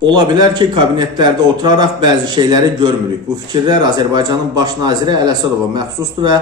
Ola bilər ki, kabinetlərdə oturaraq bəzi şeyləri görmürük. Bu fikirlər Azərbaycanın baş naziri Ələsədova məxsusdur və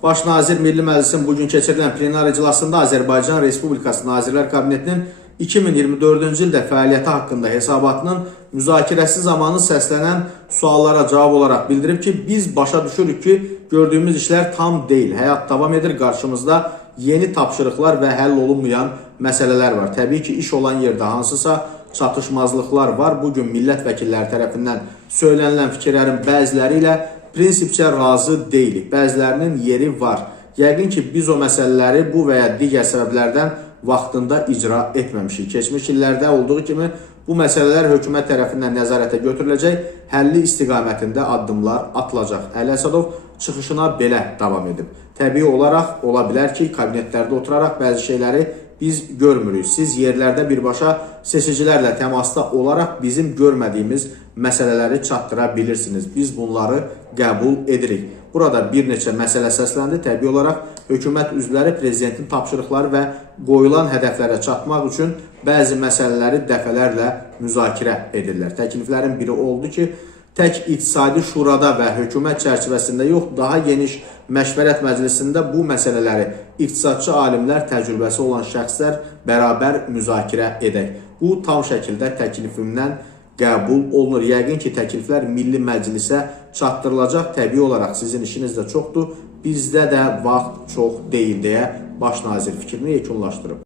baş nazir Milli Məclisin bugün keçirilən plenar iclasında Azərbaycan Respublikası Nazirlər Kabinetinin 2024-cü ildə fəaliyyəti haqqında hesabatının müzakirəsi zamanı səslənən suallara cavab olaraq bildirib ki, biz başa düşürük ki, gördüyümüz işlər tam deyil. Həyat davam edir, qarşımızda yeni tapşırıqlar və həll olunmayan məsələlər var. Təbii ki, iş olan yerdə hansısa çatışmazlıqlar var. Bugün millət vəkilləri tərəfindən söylənilən fikirlərin bəziləri ilə prinsipcə razı deyilik. Bəzilərinin yeri var. Yəqin ki, biz o məsələləri bu və ya digər səbəblərdən vaxtında icra etməmişik. Keçmiş illərdə olduğu kimi bu məsələlər hökumət tərəfindən nəzarətə götürüləcək, həlli istiqamətində addımlar atılacaq. Ələsədov çıxışına belə davam edib. Təbii olaraq ola bilər ki, kabinetlərdə oturaraq bəzi şeyləri biz görmürük. Siz yerlərdə birbaşa seçicilərlə təmasda olaraq bizim görmədiyimiz məsələləri çatdıra bilirsiniz. Biz bunları qəbul edirik. Burada bir neçə məsələ səsləndi. Təbii olaraq hökumət üzvləri prezidentin tapşırıqları və qoyulan hədəflərə çatmaq üçün bəzi məsələləri dəfələrlə müzakirə edirlər. Təkliflərin biri oldu ki, tək İqtisadi Şurada və hökumət çərçivəsində yox, daha geniş məşvərət məclisində bu məsələləri iqtisadçı alimlər, təcrübəsi olan şəxslər bərabər müzakirə edək. Bu tam şəkildə təklifimdən qəbul olunur. Yəqin ki, təkliflər Milli Məclisə çatdırılacaq. Təbii olaraq sizin işiniz də çoxdur, bizdə də vaxt çox deyil deyə baş nazir fikrini yekunlaşdırıb.